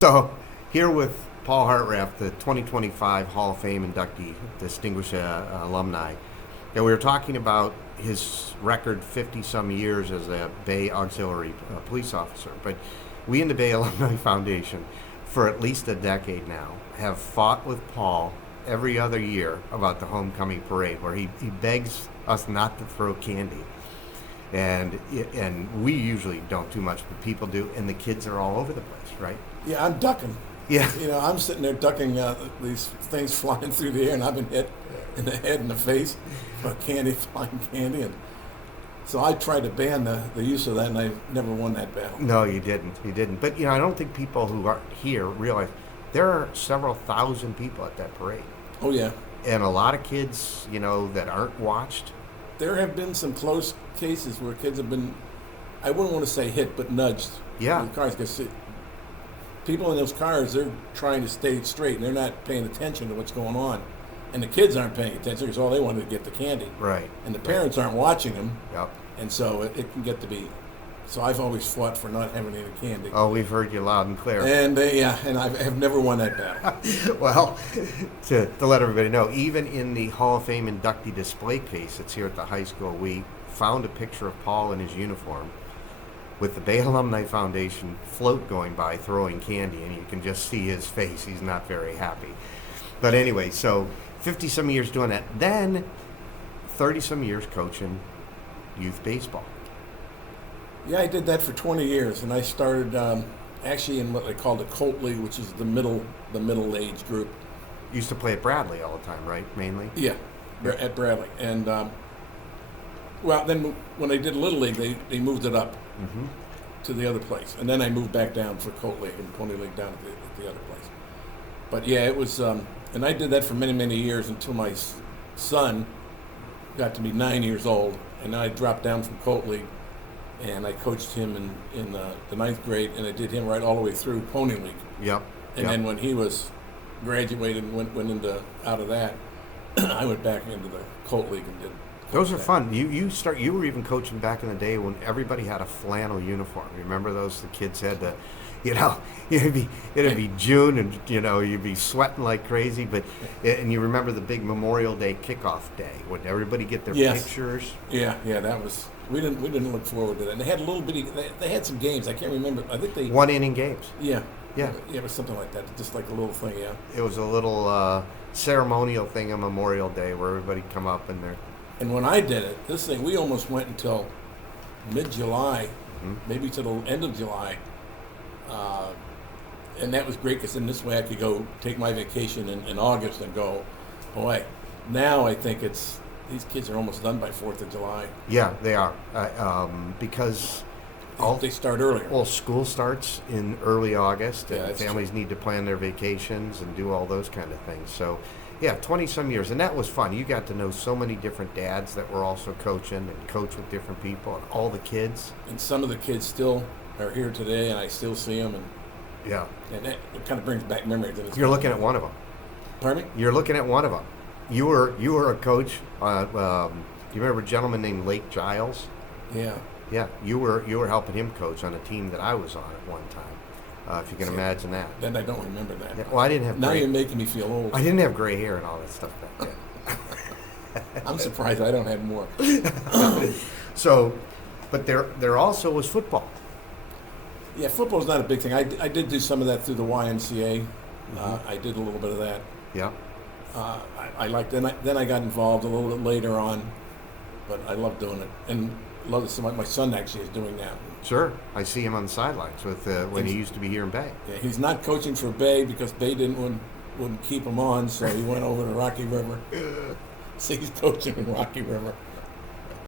So, here with Paul Hartranft, the 2025 Hall of Fame inductee, Distinguished Alumni. And we were talking about his record 50-some years as a Bay Auxiliary police officer. But we in the Bay Alumni Foundation, for at least a decade now, have fought with Paul every other year about the homecoming parade, where he begs us not to throw candy. And we usually don't too much, but people do, and the kids are all over the place, right? Yeah, I'm ducking. Yeah. I'm sitting there ducking these things flying through the air, and I've been hit in the head and the face by flying candy. And so I tried to ban the use of that, and I never won that battle. No, you didn't. You didn't. But, I don't think people who are here realize there are several thousand people at that parade. Oh, yeah. And a lot of kids, that aren't watched. There have been some close cases where kids have been, I wouldn't want to say hit, but nudged. Yeah. In cars, because people in those cars, they're trying to stay straight, and they're not paying attention to what's going on. And the kids aren't paying attention because all they want to get the candy. Right. And the parents aren't watching them. Yep. And so it can get to be. So I've always fought for not having any candy. Oh, we've heard you loud and clear. And and I have never won that battle. Well, to let everybody know, even in the Hall of Fame inductee display case that's here at the high school, we found a picture of Paul in his uniform with the Bay Alumni Foundation float going by throwing candy, and you can just see his face. He's not very happy. But anyway, so 50-some years doing that. Then 30-some years coaching youth baseball. Yeah, I did that for 20 years, and I started actually in what they call the Colt League, which is the middle age group. Used to play at Bradley all the time, right? Mainly. Yeah, at Bradley, and then when I did Little League, they moved it up to the other place, and then I moved back down for Colt League and Pony League down at the other place. But yeah, it was, and I did that for many years until my son got to be 9 years old, and then I dropped down from Colt League. And I coached him in the ninth grade, and I did him right all the way through Pony League. Yep. And then when he was graduated and went into out of that, I went back into the Colt League and did. Those are fun. You were even coaching back in the day when everybody had a flannel uniform. Remember those? The kids had to, it'd be June, and you'd be sweating like crazy. And you remember the big Memorial Day kickoff day when everybody get their pictures. Yeah, that was. We didn't look forward to that. And they had a little bitty. They had some games. I can't remember. I think they 1-inning games. Yeah. Yeah. Yeah, it was something like that. Just like a little thing. Yeah. It was a little ceremonial thing on Memorial Day where everybody come up and they're. And when I did it, this thing we almost went until mid-July, maybe to the end of July, and that was great because in this way I could go take my vacation in August and go away. Now I think these kids are almost done by 4th of July. Yeah, they are. Because they start earlier. Well, school starts in early August, and families true. need to plan their vacations and do all those kind of things. So, yeah, 20-some years. And that was fun. You got to know so many different dads that were also coaching and coach with different people and all the kids. And some of the kids still are here today, and I still see them. Yeah. And it kind of brings back memories. You're looking at one of them. Pardon me? You're looking at one of them. You were a coach. You remember a gentleman named Lake Giles? Yeah. Yeah, you were helping him coach on a team that I was on at one time. If you can imagine that. Then I don't remember that. Yeah, well, I didn't have. Now you're making me feel old. I didn't have gray hair and all that stuff back then. I'm surprised I don't have more. So, but there also was football. Yeah, football's not a big thing. I did do some of that through the YMCA. I did a little bit of that. Yeah. I liked it. Then I got involved a little bit later on, but I love doing it and love it so much. My son actually is doing now. Sure, I see him on the sidelines with when he used to be here in Bay. Yeah, he's not coaching for Bay because Bay wouldn't keep him on, so he went over to Rocky River. So he's coaching in Rocky River.